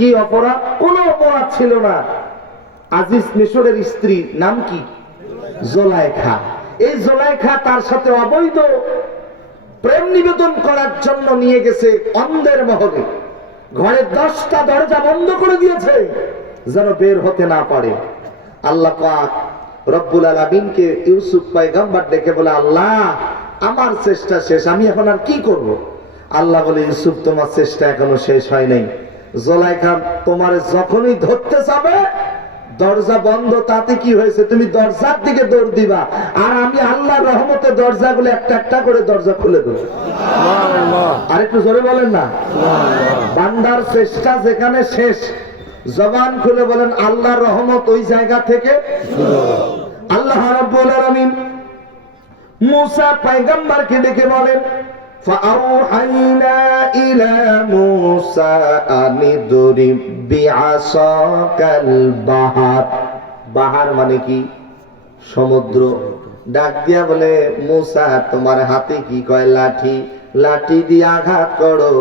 কি অপরাধ? কোনো অপরাধ ছিল না। আজিজ মিশরের স্ত্রী নাম কি? জোলাইখা। এই জোলাইখা তার সাথে অবৈধ প্রেম নিবেদন করার জন্য নিয়ে গেছে অন্ধের মহলে। ঘরে দশটা দরজা বন্ধ করে দিয়েছে, যেন বের হতে না পারে। আল্লাহ পাক রব্বুল আলমিনকে ইউসুফ পাইগাম্বার ডেকে বলে, আল্লাহ, আমার চেষ্টা শেষ, আমি এখন আর কি করব। আল্লাহ বলে, ইউসুফ, তোমার চেষ্টা এখনও শেষ হয় নাই। জোলাইখা তোমার যখনই ধরতে যাবে দরজা বন্ধ তাতে কি হয়েছে? তুমি দরজার দিকে দৌড় দিবা। আর আমি আল্লাহ রহমতে দরজাগুলো একটা একটা করে দরজা খুলে দেবো। আর একটু জোরে বলেন না? বান্দার চেষ্টা যেখানে শেষ জবান খুলে বলেন আল্লাহর রহমত ওই জায়গা থেকে আল্লাহ রাব্বুল আলামিন মুসা পয়গম্বরকে ডেকে বলেন فأوحينا إلى موسى أن اضرب بعصاك البحر বাহার মানে কি সমুদ্র ডাক দিয়া বলে মুসা তোমার হাতে কি কয় লাঠি লাঠি দিয়ে আঘাত করো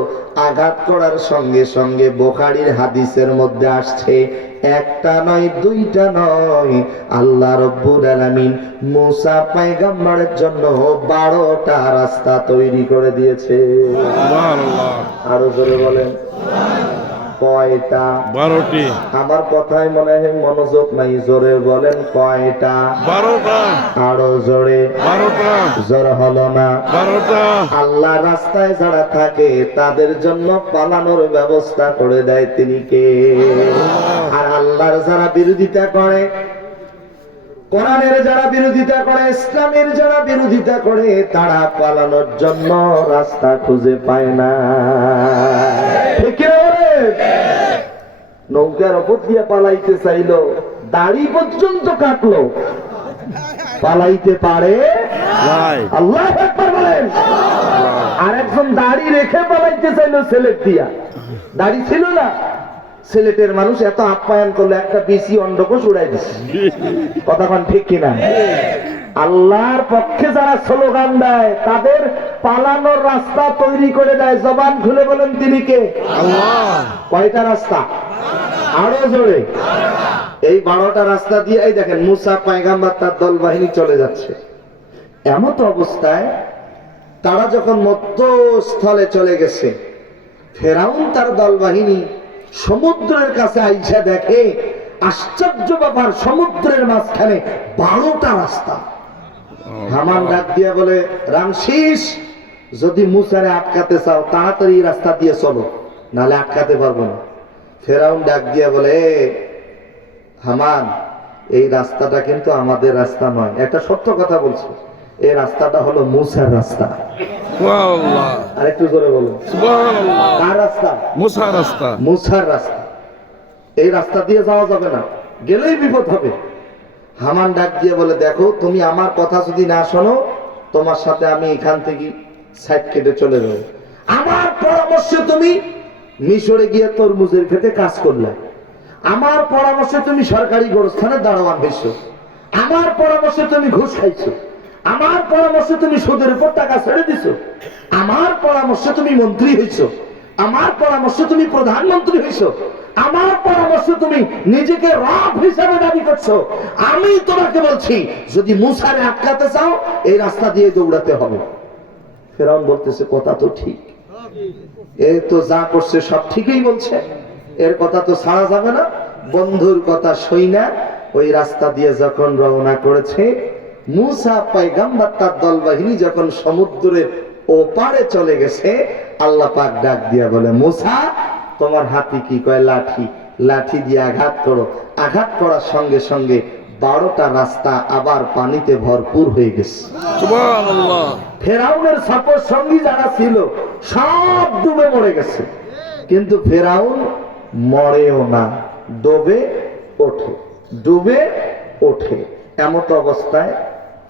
আঘাত করার সঙ্গে সঙ্গে বোখারির হাদিসের মধ্যে আসছে একটা নয় দুইটা নয়। আল্লাহ রব্বুল আলামিন মুসা পায়গাম্বারের জন্য বারোটা রাস্তা তৈরি করে দিয়েছে। আরও জোরে বলেন। কয়টা? বারোটি। আমার কথায় মনে হয় মনোযোগ নাই জোরে বলেন কয়টা? বারোটা। আরও জোরে। বারোটা। জোর হলো না। বারোটা। আল্লাহ রাস্তায় যারা থাকে তাদের জন্য পালানোর ব্যবস্থা করে দেয় তিনি কে? আর আল্লাহর যারা বিরোধিতা করে কোরআনের যারা বিরোধিতা করে ইসলামের যারা বিরোধিতা করে তারা পালানোর জন্য রাস্তা খুঁজে পায় না। ঠিক? নৌকার ওপর দিয়ে পালাইতে চাইলো। দাড়ি পর্যন্ত কাটলো। পালাইতে পারে? আল্লাহ একবার বলেন। আর একজন দাড়ি রেখে পালাইতে চাইলো সিলেট দিয়া। দাড়ি ছিল না। সিলেটের মানুষ এত আপ্যায়ন করল একটা বেশি অন্ডকোষ উড়াই দিচ্ছে কথা কোন ঠিক কিনা? আল্লাহর পক্ষে যারা স্লোগান দেয় তাদের পালানোর রাস্তা তৈরি করে দেয়। জবান খুলে বলেন তিনি কে? কয়টা রাস্তা? আরও জোরে। এই বারোটা রাস্তা দিয়ে এই দেখেন মুসা পায়গাম্বার তার দল বাহিনী চলে যাচ্ছে। এমত অবস্থায় তারা যখন মধ্যস্থলে চলে গেছে ফেরাউন তার দল বাহিনী সমুদ্রের কাছে আইসা দেখে আশ্চর্য ব্যাপার সমুদ্রের মাঝখানে বারোটা রাস্তা। হামান ডাক দিয়ে বলে রামশিস যদি মুসারে আটকাতে চাও তাড়াতাড়ি রাস্তা দিয়ে চলো নালে আটকাতে পারব না। ফেরাউন ডাক দিয়ে বলে "এ, হামান এই রাস্তাটা কিন্তু আমাদের রাস্তা নয়। একটা সত্য কথা বলছো এই রাস্তাটা হলো মুসার রাস্তা। আর একটু জোরে সুবহানাল্লাহ। কার রাস্তা? মুসা রাস্তা। মুসার রাস্তা। এই রাস্তা দিয়ে যাওয়া যাবে না গেলেই বিপদ হবে। হামান ডাক দিয়ে বলে দেখো তুমি আমার কথা যদি না শোনো তোমার সাথে আমি এখান থেকে সাইড কেটে চলে যাব আমার পরামর্শে তুমি মিশরে গিয়ে তরমুজের খেতে কাজ করলে। আমার পরামর্শে তুমি সরকারি গোরস্থানে দাঁড়াওয়ান হয়েছো। আমার পরামর্শে তুমি ঘুষ খাইছো। আমার পরামর্শে তুমি সুদের উপর টাকা ছেড়ে দিছো। আমার পরামর্শে তুমি মন্ত্রী হয়েছো। আমার পরামর্শে তুমি প্রধানমন্ত্রী হয়েছো। আমার পরামর্শে তুমি নিজেকে রব হিসাবে দাবি করছ। আমি তোমাকে বলছি, যদি মুসারে আটকাতে চাও, এই রাস্তা দিয়ে দৌড়াতে হবে। ফেরাউন বলতেছে, কথা তো ঠিক। এ তো যা করছে সব ঠিকই বলছে। এর কথা তো ছাড়া যাবে না। বন্ধুর কথা সই না। ওই রাস্তা দিয়ে যখন রওনা করেছে, মুসা পাইগাম্বার তার দল বাহিনী যখন সমুদ্রের ওপারে চলে গেছে, আল্লাহ পাক ডাক দিয়া বলে, মুসা, তোমার হাতি কি কয়? লাঠি। লাঠি দিয়ে আঘাত করো। আঘাত করার সঙ্গে সঙ্গে বারোটা রাস্তা আবার পানিতে ভরপুর হয়ে গেছে। ফেরাউনের সাপর সঙ্গী যারা ছিল সব ডুবে মরে গেছে। কিন্তু ফেরাউন মরেও না ডোবে ওঠে ডুবে ওঠে। এমত অবস্থায়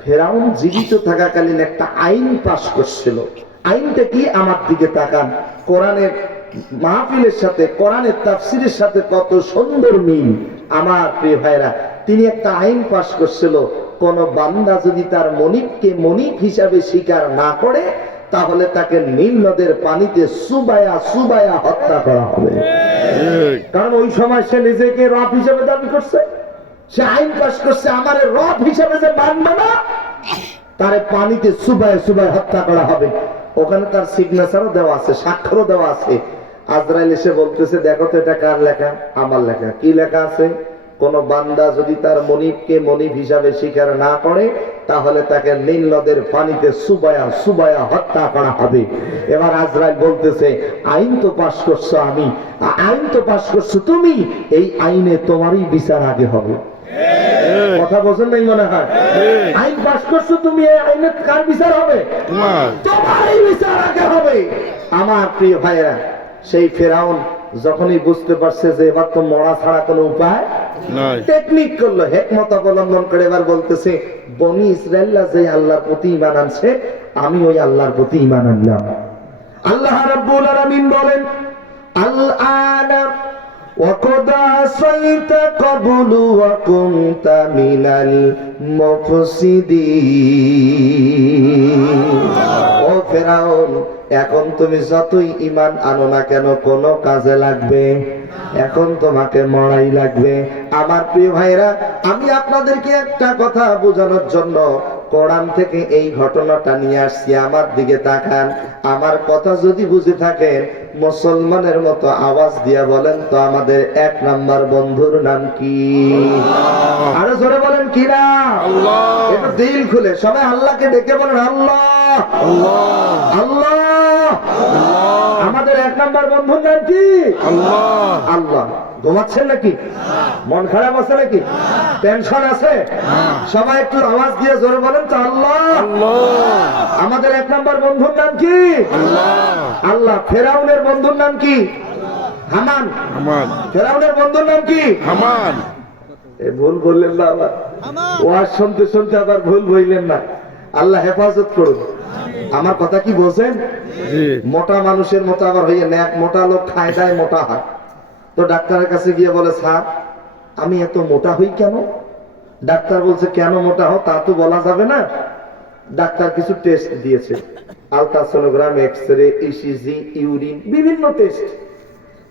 ফেরাউন জীবিত থাকাকালীন একটা আইন পাশ করছিল। আইনটা কি? আমার দিকে তাকান। কোরআনের মাহফিলের সাথে কোরআনের তাফসিরের সাথে কত সুন্দর মিল। আমার প্রিয় ভাইরা তিনি একটা আইন পাশ করছিল কোন বান্দা যদি তার মনিককে মনিক হিসাবে স্বীকার না করে তাহলে তাকে নীল নদের পানিতে সুবায়া সুবায়া হত্যা করা হবে। কারণ ওই সময় সে নিজেকে রব হিসেবে দাবি করছে। সে আইন পাশ করছে আমার রব হিসেবে যে মানবে না তারে পানিতে সুবায় সুবায় হত্যা করা হবে। ওখানে তার সিগনেচারও দেওয়া আছে স্বাক্ষরও দেওয়া আছে। আজরাইল এসে বলতেছে দেখো তো এটা কার লেখা? আমার লেখা। কি লেখা আছে? কোন বান্দা যদি তার মনিবকে মনিব হিসাবে স্বীকার না করে তাহলে তাকে নীল নদের পানিতে সুবায়া সুবায়া হত্যা করা হবে। এবার আজরাইল বলতেছে আইন তো পাশ করছ আমি। আইন তো পাশ করছ তুমি। এই আইনে তোমারই বিচার আগে হবে। কথা বোঝেন নাই মনে হয়? আইন পাশ করছ তুমি এই আইনে কার বিচার হবে? তোমারই বিচার আগে হবে। আমার প্রিয় ভাইয়েরা সেই ফেরাউন যখনই বুঝতে পারছে যে এবার তো মরা ছাড়া কোনো উপায় টেকনিক করলো হেকমত অবলম্বন করে এবার বলতেছে বনি ইসরায়েল্লা যে আল্লাহর প্রতি ইমান আনছে আমি ওই আল্লাহর প্রতি ইমান আনলাম আল্লাহ রাব্বুল আলামিন বলেন আল আনা وقد عصيت قبل وكنت من المفسدين ও ফেরাউন এখন তুমি যতই ইমান আনো না কেন কোনো কাজে লাগবে। এখন তোমাকে মরাই লাগবে। আমার প্রিয় ভাইরা আমি আপনাদেরকে একটা কথা বোঝানোর জন্য কোরআন থেকে এই ঘটনাটা নিয়ে আসছি। আমার দিকে তাকান। আমার কথা যদি বুঝে থাকেন মুসলমানের মতো আওয়াজ দিয়া বলেন তো আমাদের এক নাম্বার বন্ধুর নাম কি? আরও জোরে বলেন কি না দিল খুলে। সবাই আল্লাহকে ডেকে বলেন আল্লাহ। আমাদের এক নাম্বার বন্ধুর নাম কি? আল্লাহ। আল্লাহ। ঘুমাচ্ছেন নাকি? মন খারাপ আছে নাকি? টেনশন আছে? সবাই একটু আওয়াজ দিয়ে জোরে বলেন তো আল্লাহ। আল্লাহ। আমাদের এক নাম্বার বন্ধুর নাম কি? আল্লাহ। আল্লাহ। ফেরাউনের বন্ধুর নাম কি? হামান। ফেরাউনের বন্ধুর নাম কি? এ ভুল বললেন না আবার ওয়াজ শুনতে শুনতে আবার ভুল বললেন না। আল্লাহ হেফাজত করুন। আমার কথা কি বলছেন? মোটা মানুষের মতো আবার হইয়ে ন্যাক মোটা লোক খায় দায় মোটা হয়। তো ডাক্তারের কাছে গিয়ে বলে স্যার আমি এত মোটা হই কেন? ডাক্তার বলছে কেন মোটা হও তা তো বলা যাবে না। ডাক্তার কিছু টেস্ট দিয়েছে। Ultrasonogram X ray ECG urine বিভিন্ন টেস্ট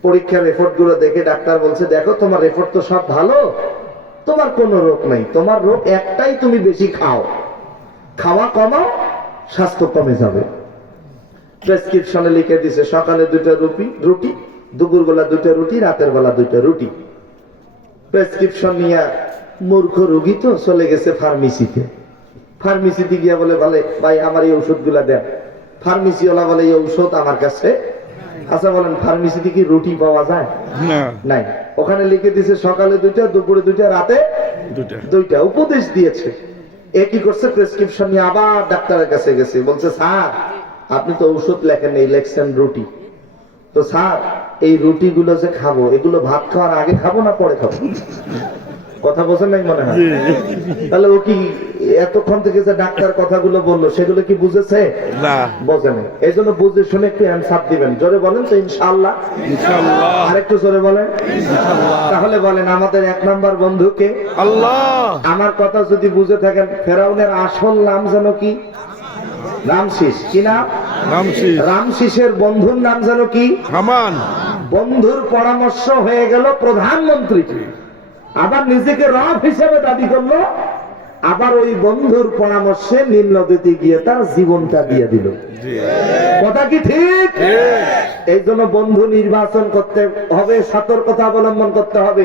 পরীক্ষার রেপোর্টগুলো দেখে ডাক্তার বলছে দেখো তোমার রেপোর্ট তো সব ভালো। তোমার কোনো রোগ নাই। তোমার রোগ একটাই তুমি বেশি খাও। খাওয়া কমাও স্বাস্থ্য কমে যাবে। প্রেসক্রিপশনে লিখে দিছে সকালে দুটো রুটি রুটি দুপুর বেলা দুটো রুটি রাতের বেলা দুটো রুটি। প্রেসক্রিপশন নিয়ে মূর্খ রুগী তো চলে গেছে ফার্মেসিতে। ফার্মেসিতে গিয়া বলে বলে ভাই আমার এই ওষুধগুলা দেন। ফার্মেসিওয়ালা বলে এই ঔষধ আমার কাছে? আচ্ছা বলেন ফার্মেসিতে কি রুটি পাওয়া যায়? নাই। ওখানে লিখে দিছে সকালে দুইটা দুপুরে দুইটা রাতে দুইটা। উপদেশ দিয়েছে। এ কি করছে প্রেসক্রিপশন নিয়ে আবার ডাক্তারের কাছে গেছে। বলছে, স্যার, আপনি তো ঔষধ লেখেন এই লেখছেন রুটি। তো স্যার, এই রুটি গুলো যে খাব, এগুলো ভাত খাওয়ার আগে খাব না পরে খাব? কথা বোঝেন নাই মনে হয়? তাহলে ও কি এতক্ষণ থেকে যে ডাক্তার কথাগুলো বলল সেগুলো কি বুঝেছে? না। বোঝে নাই। এই জন্য বুঝে শুনে একটু অ্যান্সার দিবেন। জোরে বলেন তো ইনশাআল্লাহ। ইনশাআল্লাহ। আরেকটু জোরে বলেন। তাহলে বলেন আমাদের এক নাম্বার বন্ধুকে আল্লাহ। আমার কথা যদি বুঝে থাকেন ফেরাউনের আসল নাম যেন কি? রামশিস। কি নাম? রামসি রামশিসের বন্ধুর নাম যেন কি? হামান। বন্ধুর পরামর্শ হয়ে গেল প্রধানমন্ত্রী নিজেকে রব হিসেবে দাবি করল আবার ওই বন্ধুর পরামর্শে নীল নদীতে গিয়ে তার জীবনটা দিয়ে দিল। কথা কি ঠিক। এই জন্য বন্ধু নির্বাচন করতে হবে সতর্কতা অবলম্বন করতে হবে।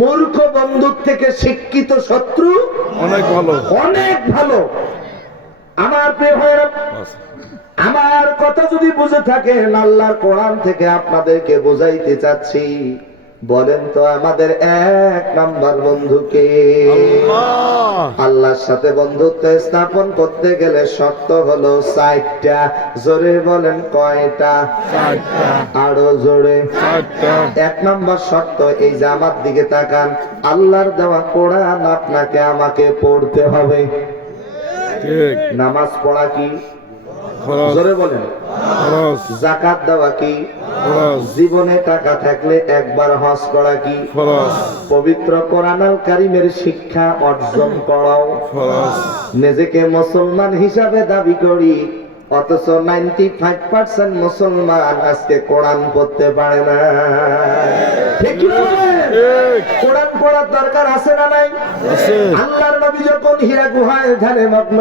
মূর্খ বন্ধুর থেকে শিক্ষিত শত্রু অনেক ভালো। অনেক ভালো। আমার প্রিয় ভাইয়েরা আমার কথা যদি বুঝে থাকেন আল্লাহর কোরআন থেকে আপনাদেরকে বোঝাইতে চাচ্ছি। বলেন তো আমাদের এক নাম্বার বন্ধুকে আল্লাহ। আল্লাহর সাথে বন্ধুত্ব স্থাপন করতে গেলে শর্ত হলো সাইটটা। জোরে বলেন কয়টা? চারটা আরও জোরে। এক নম্বর শর্ত এই যে আমার দিকে তাকান আল্লাহর দেওয়া কোরআন আপনাকে আমাকে পড়তে হবে। নামাজ পড়া কি? জোরে বলেন। জাকাত দেওয়া কি? জীবনে টাকা থাকলে একবার হজ করা কি? পবিত্র কোরআনাল কারিমের শিক্ষা অর্জন করাও। নিজেকে মুসলমান হিসাবে দাবি করি অথচ নাইনটি ফাইভ পার্সেন্ট মুসলমান আজকে কোরআন পড়তে পারে না। ঠিক কোরআন পড়ার দরকার আছে না নাই? আল্লাহর নবী যখন হীরা গুহায় ধ্যানে মগ্ন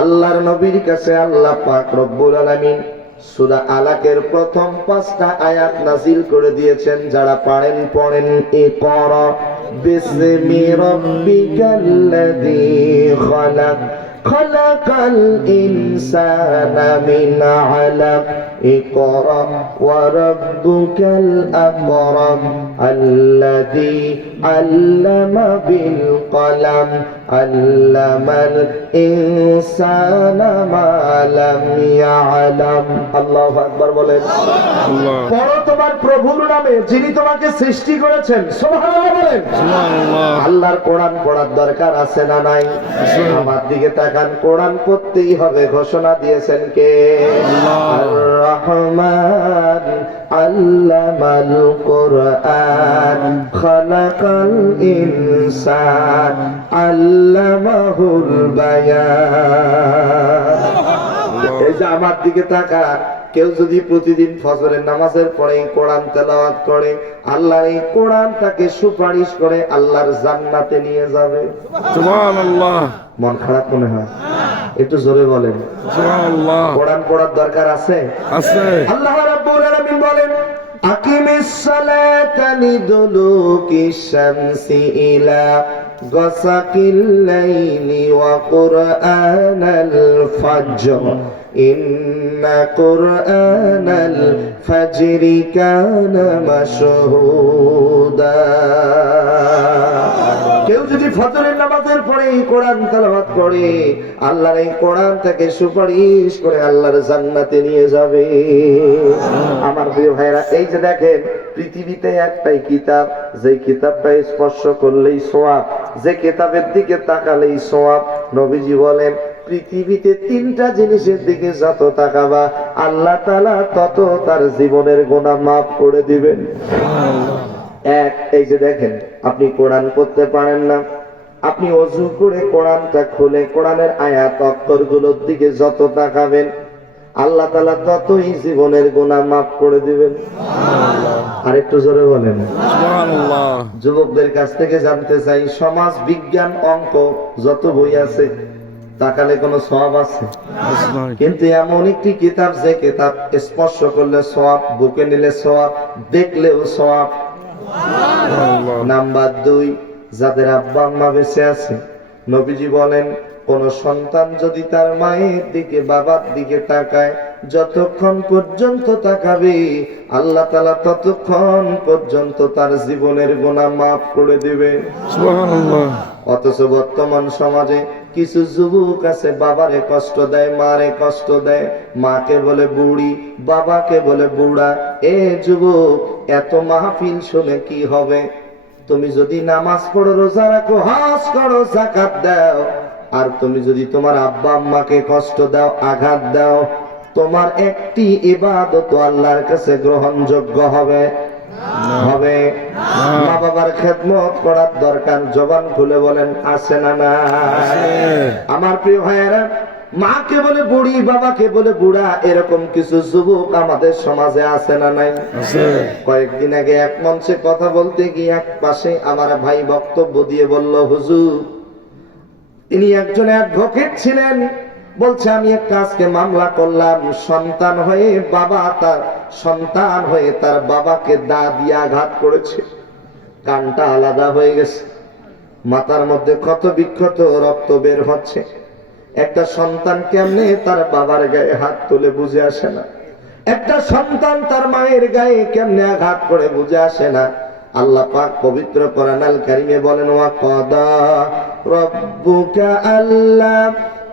আল্লাহর নবীর কাছে আল্লাহ পাক রব্বুল আলামিন সূরা আলাকের প্রথম পাঁচটা আয়াত নাজিল করে দিয়েছেন, যারা পারেন, পড়েন। এ কর বিসমি রব্বিকাল্লাযী খলাক, খলাকাল ইনসানা মিন আলাক। ইকরা ওয়া রাব্বুকাল আকরাম الذي علم بالقلم علم الإنسان ما لم يعلم الله أكبر বলেন আল্লাহ পড়ো তোমার প্রভুর নামে যিনি তোমাকে সৃষ্টি করেছেন সুবহানাল্লাহ বলেন সুবহানাল্লাহ আল্লাহর কোরআন পড়ার দরকার আছে না নাই আমার দিকে তাকান কোরআন পড়তেই হবে ঘোষণা দিয়েছেন কে আর রহমান আল্লামাল কোরআন খালাকাল ইনসান আল্লামাহুল বায়ান। এই যে আমার দিকে তাকান। কেউ যদি প্রতিদিন ফজরের নামাজের পরে কোরআন তেলাওয়াত করে আল্লাহ এই কোরআন তাকে সুপারিশ করে আল্লাহর জান্নাতে নিয়ে যাবে। মন খারাপ মনে হয়? একটু জোরে বলেন। কোরআন পড়ার দরকার আছে? আছে। আল্লাহ রাব্বুল আলামিন বলেন আকিমিস সালাতা লিদুলুকিশ শামসি ইলা গাসাকিল লাইলি ওয়া কুরআনাল ফাজর। ইন্না কুরআনাল ফাজরি কানা মাশহুদা কেউ যদি ফজরের নামাজের পরে কোরআন তেলাওয়াত করে, আল্লাহর এই কোরআন থেকে সুপারিশ করে আল্লাহর জান্নাতে নিয়ে যাবে। আমার প্রিয় ভাইরা এই যে দেখেন, পৃথিবীতে একটাই কিতাব যে কিতাবটা স্পর্শ করলেই সোয়াব, যে কিতাবের দিকে তাকালেই সোয়াব। নবীজি বলেন পৃথিবীতে তিনটা জিনিসের দিকে যত তাকাবা আল্লাহ তালা তত তার জীবনের গোনা মাফ করে দিবেন। এক এই যে দেখেন আপনি কোরআন করতে পারেন না। আপনি অজু করে কোরআনটা খুলে কোরআনের আয়াত অক্ষরগুলোর দিকে যত তাকাবেন আল্লাহ তালা ততই জীবনের গোনা মাফ করে দিবেন। আর একটু জোরে বলেন। যুবকদের কাছ থেকে জানতে চাই সমাজ বিজ্ঞান অঙ্ক যত বই আছে তাকালে কোনো সব আছে? কিন্তু এমন একটি কিতাব যে কিতাব স্পর্শ করলে সব বুকে নিলে সব দেখলেও সব নাম্বার দুই যাদের আব্বা আম্মা বেঁচে আছে নবীজি বলেন কোন সন্তান যদি তার মায়ের দিকে বাবার দিকে তাকায় যতক্ষণ পর্যন্ত তাকাবে আল্লাহ তালা ততক্ষণ পর্যন্ত তার জীবনের গোনা মাফ করে দেবে। অথচ বর্তমান সমাজে কিছু যুবক আছে বাবারে কষ্ট দেয় মারে কষ্ট দেয় মাকে বলে বুড়ি বাবাকে বলে বুড়া। এ যুবক এত মাহফিল শুনে কি হবে? তুমি যদি নামাজ পড়ো রোজা রাখো হাস করো জাকাত দাও। আর তুমি যদি তোমার আব্বা আম্মাকে কষ্ট দাও আঘাত দাও তোমার একটি ইবাদত আল্লাহর কাছে গ্রহণযোগ্য হবে? হবে। মা বাবার খেদমত করার দরকার জবান খুলে বলেন আছে না না? আমার প্রিয় ভাইয়েরা মাকে বলে বুড়ি বাবাকে বলে বুড়া এরকম কিছু যুবক আমাদের সমাজে আছে না নাই? আছে। কয়েকদিন আগে এক মঞ্চে কথা বলতে গিয়ে এক পাশে আমার ভাই বক্তব্য দিয়ে বলল হুজুর তিনি একজন অ্যাডভোকেট ছিলেন। বলছে, আমি একটা আজকে মামলা করলাম, সন্তান হয়ে বাবা তার, সন্তান হয়ে তার বাবাকে দা দিয়ে আঘাত করেছে। কানটা আলাদা হয়ে গেছে। মাথার মধ্যে ক্ষত বিক্ষত রক্ত বের হচ্ছে। একটা সন্তান কেমনে তার বাবার গায়ে হাত তুলে বুঝে আসে না। একটা সন্তান তার মায়ের গায়ে কেমনে আঘাত করে বুঝে আসে না। আল্লাহ পাক পবিত্র কোরআনাল কারিমে বলেন, ওয়া কদা রব্বুকা আল্লা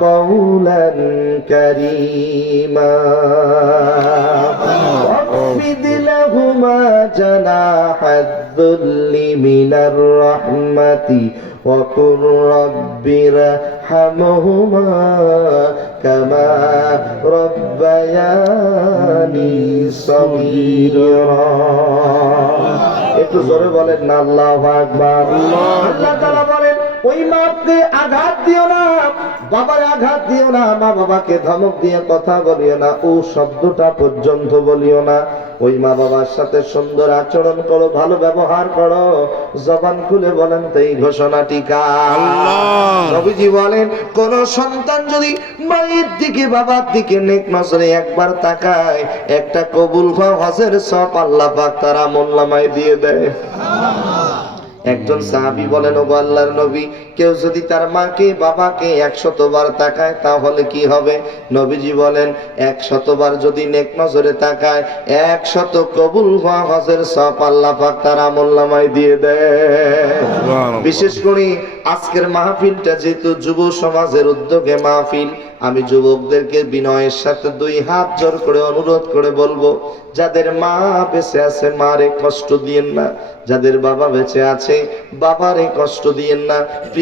قولا كريما واخفض لهما جناح الذل من الرحمة وقل رب ارحمهما كما ربياني صغيرا একটু জোরে বলেন না আল্লাহ আকবার আল্লাহ তাআলা বলেন ওই মাকে আঘাত দিও না বাবার আঘাত দিও না মা বাবাকে ধমক দিয়ে কথা বলিও না ও শব্দটা পর্যন্ত বলিও না। ওই মা বাবার সাথে সুন্দর আচরণ করো ভালো ব্যবহার করো জবান খুলে বলেন তো এই ঘোষণাটি। নবীজি বলেন কোন সন্তান যদি মায়ের দিকে বাবার দিকে নেক নজরে একবার তাকায় একটা কবুল হজের সব আল্লাহ পাক তারা মোল্লামায় দিয়ে দেয়। একজন সাহাবি বলেন ও আল্লাহর নবী কেউ যদি তার মাকে বাবাকে একশতবার তাকায় তাহলে কি হবে? নবীজি বলেন একশতবার যদি নেক নজরে তাকায় একশত কবুল হওয়া হজের সব আল্লাহ পাক তার আমল্লামায় দিয়ে দেয় বিশেষ করে আজকের মাহফিলটা যেহেতু যুব সমাজের উদ্যোগে মাহফিল আমি যুবকদেরকে বিনয়ের সাথে দুই হাত জোর করে অনুরোধ করে বলব যাদের মা বেঁচে আছে মারে কষ্ট দিয়েন না। যাদের বাবা বেঁচে আছে বাবারে কষ্ট দিয়েন না।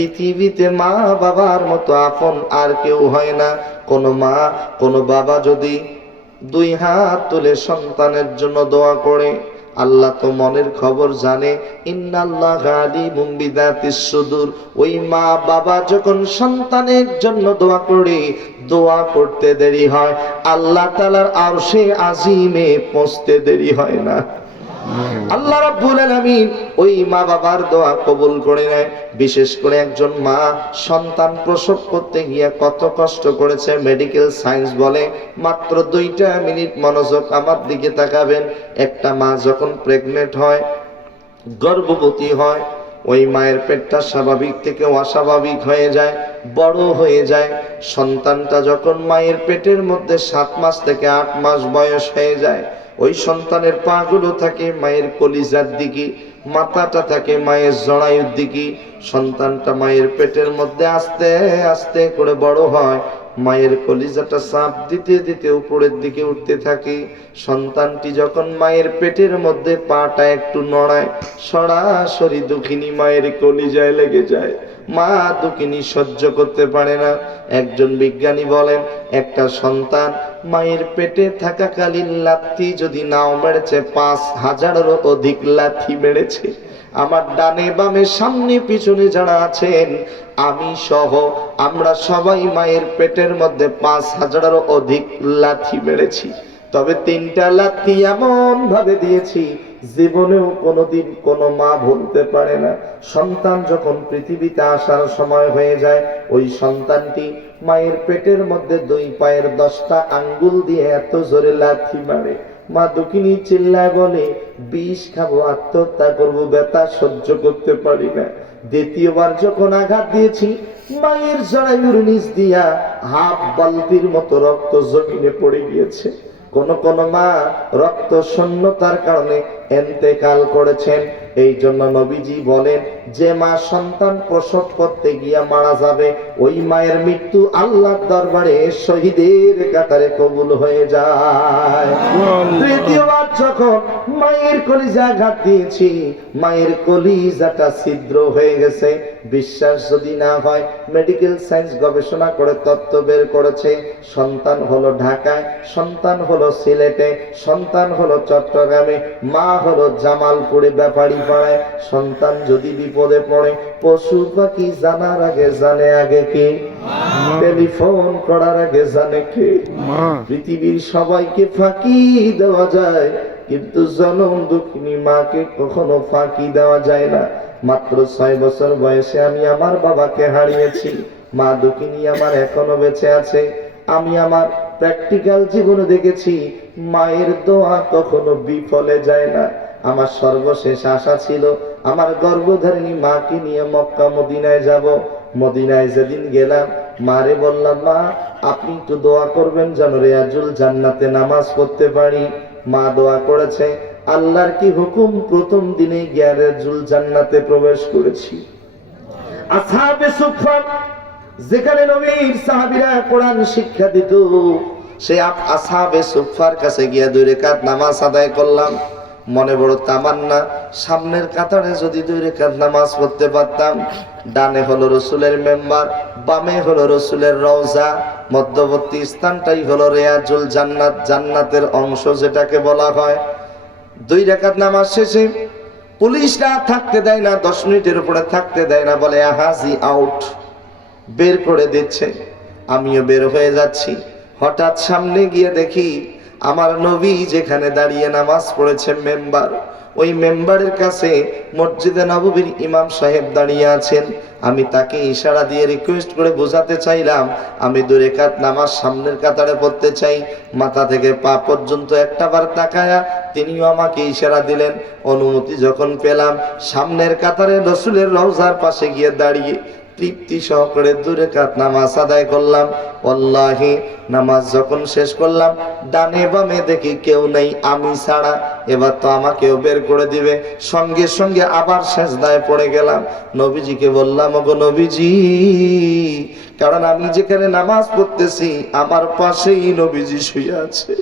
পৃথিবীতে মা বাবার মতো আপন আর কেউ হয় না। কোনো মা, কোনো বাবা যদি দুই হাত তুলে সন্তানের জন্য দোয়া করে, আল্লাহ তো মনের খবর জানে সুদূর। ওই মা বাবা যখন সন্তানের জন্য দোয়া করে, দোয়া করতে দেরি হয়। আল্লাহ তাআলার আরশে আজিমে পৌঁছতে দেরি হয় না। আল্লাহ রাব্বুল আলামিন ওই মা বাবার দোয়া কবুল করে নেয়। বিশেষ করে একজন মা সন্তান প্রসব করতে গিয়ে কত কষ্ট করেছে মেডিকেল সায়েন্স বলে। মাত্র দুইটা মিনিট মনোযোগ আমার দিকে তাকাবেন। একটা মা যখন প্রেগনেন্ট হয়, গর্ভবতী হয়, ওই মায়ের পেটটা স্বাভাবিক থেকে অস্বাভাবিক হয়ে যায়, বড় হয়ে যায়। সন্তানটা যখন মায়ের পেটের মধ্যে সাত মাস থেকে আট মাস বয়স হয়ে যায় ওই সন্তানের পাগুলো থাকে মায়ের কলিজার দিকে, মাথাটা থাকে মায়ের জড়ায়ুর দিকে। সন্তানটা মায়ের পেটের মধ্যে আস্তে আস্তে করে বড় হয়, মায়ের কলিজাটা চাপ দিতে দিতে উপরের দিকে উঠতে থাকে। সন্তানটি যখন মায়ের পেটের মধ্যে পাটা একটু নড়ায়, সরাসরি দুঃখিনী মায়ের কলিজায় লেগে যায়। মা দুঃখিনী সহ্য করতে পারে না। একজন বিজ্ঞানী বলেন, একটা সন্তান মায়ের পেটে থাকাকালীন লাথি যদি নাও মেরেছে, পাঁচ হাজারেরও অধিক লাথি মেরেছে। আমার ডানে বামে সামনে পিছনে যারা আছেন, আমি সহ আমরা সবাই মায়ের পেটের মধ্যে পাঁচ হাজারেরও অধিক লাথি মেরেছি। তবে তিনটা লাথি এমন ভাবে দিয়েছি, জীবনেও কোনোদিন কোনো মা ভুলতে পারে না। সন্তান যখন পৃথিবীতে আসার সময় হয়ে যায়, ওই সন্তানটি মায়ের পেটের মধ্যে দুই পায়ের দশটা আঙ্গুল দিয়ে এত জোরে লাথি মারে। মা দুঃখিনী চিল্লায় বলে, বিষ খাব, আত্মহত্যা করব, ব্যথা সহ্য করতে পারি না। দ্বিতীয়বার যখন আঘাত দিয়েছি, মায়ের জড়াইয়ের নিচ দিয়া হাফ বালতির মতো রক্ত জমিনে পড়ে গিয়েছে। কোন কোন মা রক্ত শূন্যতার কারণে এন্তেকাল করেছেন। এই জন্য নবীজি বলেন যে মা সন্তান প্রসব করতে গিয়া মারা যাবে ওই মায়ের মৃত্যু আল্লাহর দরবারে শহীদের কাতারে কবুল হয়ে যায়। তৃতীয়বার যখন মায়ের কলিজা আঘাত দিয়েছি মায়ের কলিজাটা ছিদ্র হয়ে গেছে। বিশ্বাস যদি না হয় মেডিকেল সায়েন্স গবেষণা করে তত্ত্ব বের করেছে। সন্তান হলো ঢাকায় সন্তান হলো সিলেটে সন্তান হলো চট্টগ্রামে। মা হলো জামালপুরে ব্যাপারী পাড়ায় সন্তান যদি বিপদে পড়ে পশু পাখি জানার আগে জানে আগে কে? টেলিফোন করার আগে জানে কে? পৃথিবীর সবাইকে ফাঁকি দেওয়া যায় কিন্তু জনম দুঃখিনী মাকে কখনো ফাঁকি দেওয়া যায় না। মাত্র ছয় বছর বয়সে আমি আমার বাবাকে হারিয়েছি। মা দুঃখিনী আমার এখনও বেঁচে আছে। আমি আমার প্র্যাকটিক্যাল জীবনে দেখেছি, মায়ের দোয়া কখনো বিফলে যায় না। আমার সর্বশেষ আশা ছিল, আমার গর্ভধারিণী মাকে নিয়ে মক্কা মদিনায় যাব। মদিনায় যেদিন গেলাম, মারে বললাম, মা, আপনি একটু দোয়া করবেন যেন রেয়াজুল জান্নাতে নামাজ পড়তে পারি। মা দোয়া করেছে, আল্লাহর কি হুকুম? প্রথম দিনে গিয়া রেয়াজুল জান্নাতে প্রবেশ করেছি। সুফান যেখানে নবীর সাহাবীরা কোরআন শিক্ষা দিত সে আসহাবে সুফার কাছে গিয়ে দুই রেখাত নামাজ আদায় করলাম। মনে বড় তামান্না, সামনের কাতারে যদি দুই রেখাত নামাজ পড়তে পারতাম, ডানে হলো রসুলের মেম্বার, বামে হলো রসুলের রওজা, মধ্যবর্তী স্থানটাই হলো রেয়াজুল জান্নাত, জান্নাতের অংশ যেটাকে বলা হয়। দুই রেখাত নামাজ শেষে পুলিশরা থাকতে দেয় না, দশ মিনিটের উপরে থাকতে দেয় না, বলে হাজি আউট। বের করে দিচ্ছে। আমিও বের হয়ে যাচ্ছি। হঠাৎ সামনে গিয়ে দেখি আমার নবী যেখানে দাঁড়িয়ে নামাজ পড়েছে মেম্বার। ওই মেম্বারের কাছে মসজিদে নববীর ইমাম সাহেব দাঁড়িয়ে আছেন। আমি তাকে ইশারা দিয়ে রিকোয়েস্ট করে বোঝাতে চাইলাম, আমি দূরে কাত নামাজ সামনের কাতারে পড়তে চাই, মাথা থেকে পা পর্যন্ত একটা বার তাকায়া তিনিও আমাকে ইশারা দিলেন। অনুমতি যখন পেলাম, সামনের কাতারে রসুলের রওজার পাশে গিয়ে দাঁড়িয়ে তৃপ্তি সহকারে দূরে কাত নামাজ আদায় করলাম। অল্লাহি নামাজ যখন শেষ করলাম, ডানে বামে দেখি কেউ নেই, আমি ছাড়া। এবার তো আমাকেও বের করে দিবে। সঙ্গে সঙ্গে আবার শেষ দায় পড়ে গেলাম। নবীজিকে বললাম, ওগো নবীজি, কারণ আমি যেখানে নামাজ পড়তেছি, আমার পাশেই নবীজি শুয়ে আছে।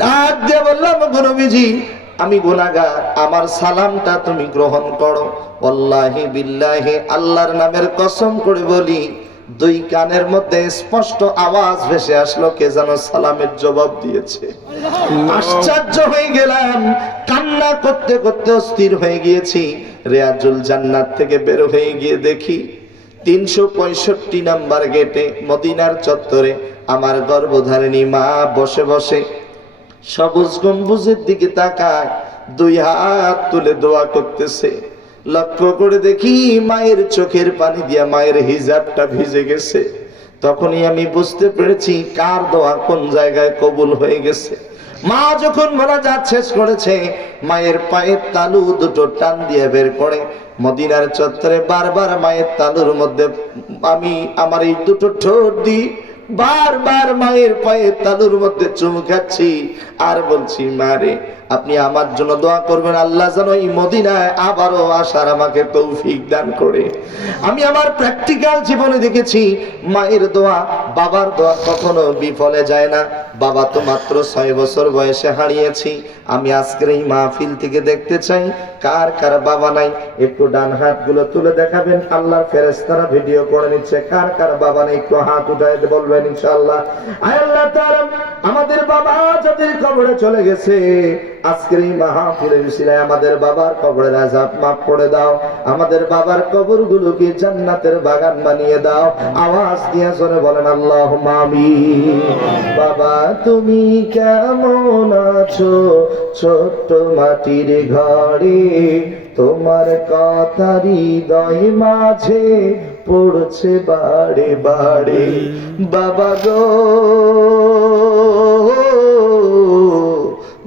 ডাক দিয়ে বললাম, ওগো নবীজি আমি গুনাগার আমার সালামটা তুমি গ্রহণ করো। অল্লাহি বিল্লাহে আল্লাহর নামের কসম করে বলি দুই কানের মধ্যে স্পষ্ট আওয়াজ ভেসে আসলো কে যেন সালামের জবাব দিয়েছে। আশ্চর্য হয়ে গেলাম কান্না করতে করতে অস্থির হয়ে গিয়েছি। রেয়াজুল জান্নাত থেকে বের হয়ে গিয়ে দেখি তিনশো পঁয়ষট্টি নাম্বার গেটে মদিনার চত্বরে আমার গর্ভধারিণী মা বসে বসে সবুজ গম্বুজের দিকে তাকায়, দুই হাত তুলে দোয়া করতেছে। লক্ষ্য করে দেখি মায়ের চোখের পানি দিয়া মায়ের হিজাবটা ভিজে গেছে। তখনই আমি বুঝতে পেরেছি কার দোয়া কোন জায়গায় কবুল হয়ে গেছে। মা যখন মোনাজাত শেষ করেছে, মায়ের পায়ের তালু দুটো টান দিয়ে বের করে। মদিনার চত্বরে বারবার মায়ের তালুর মধ্যে আমি আমার এই দুটো ঠোঁট দিই। বারবার মায়ের পায়ে তালুর মধ্যে চুমু খাচ্ছি। আর বলছি মারে আপনি আমার জন্য দোয়া করবেন, আল্লাহ যেন এই মদিনায় আবারও আসার আমাকে তৌফিক দান করে। আমি আমার প্র্যাকটিক্যাল জীবনে দেখেছি, মায়ের দোয়া, বাবার দোয়া কখনো বিফলে যায় না। বাবা তো মাত্র ছয় বছর বয়সে হারিয়েছি। আমি আজকের এই মাহফিল থেকে দেখতে চাই, কার কার বাবা নাই? একটু ডান হাতগুলো তুলে দেখাবেন, আল্লাহর ফেরেস্তারা ভিডিও করে নিচ্ছে, কার কার বাবা নেই? একটু হাত উঠাই বলবেন ইনশাআল্লাহ। আয় আল্লাহ আমাদের বাবা কবরে চলে গেছে। আজকের এই মাহফিলের উসিলায় আমাদের বাবার কবরের আযাব মাফ করে দাও। আমাদের বাবার কবর গুলোকে জান্নাতের বাগান বানিয়ে দাও। আওয়াজ দিয়ে জোরে বলেন আল্লাহ আমিন। বাবা, তুমি কেমন আছো? ছোট্ট মাটির ঘরে তোমার কথা হৃদয় মাঝে পড়ছে বাড়ে বাড়ে বাবা গো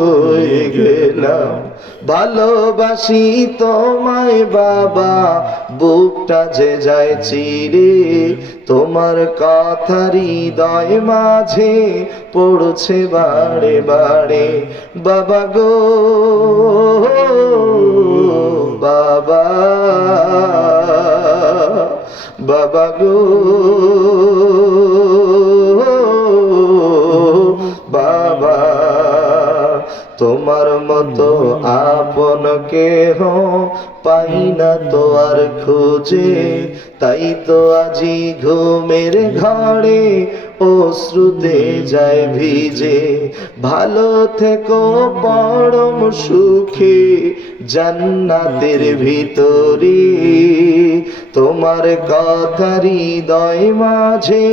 হয়ে গেলাম ভালোবাসি তোমায় বাবা, বুকটা যে যায় চিরে। তোমার কথা হৃদয় মাঝে পড়ছে বাড়ে বাড়ে বাবা গো, বাবা বাবা গো। তোমার মতো আপন কেহ পাই না তো আর খুঁজে। তাই তো আজি ঘুমের ঘরে অশ্রুতে যায় ভিজে। ভালো থেকো, পরম সুখে জান্নাতের ভিতরে। তোমার কথা হৃদয় মাঝে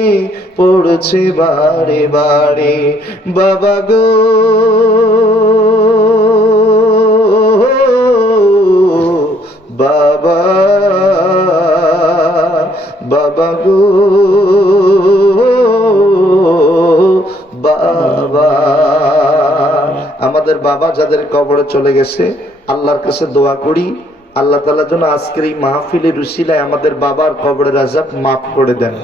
পড়ছে বারে বারে। বাবা গো। বাবা বাবা গো, বাবা। আমাদের বাবা যাদের কবরে চলে গেছে, আল্লাহর কাছে দোয়া করি, আল্লাহ তালা যেন আজকের এই মাহফিলের রুশিলায় আমাদের বাবার কবরের আজাব মাফ করে দেন।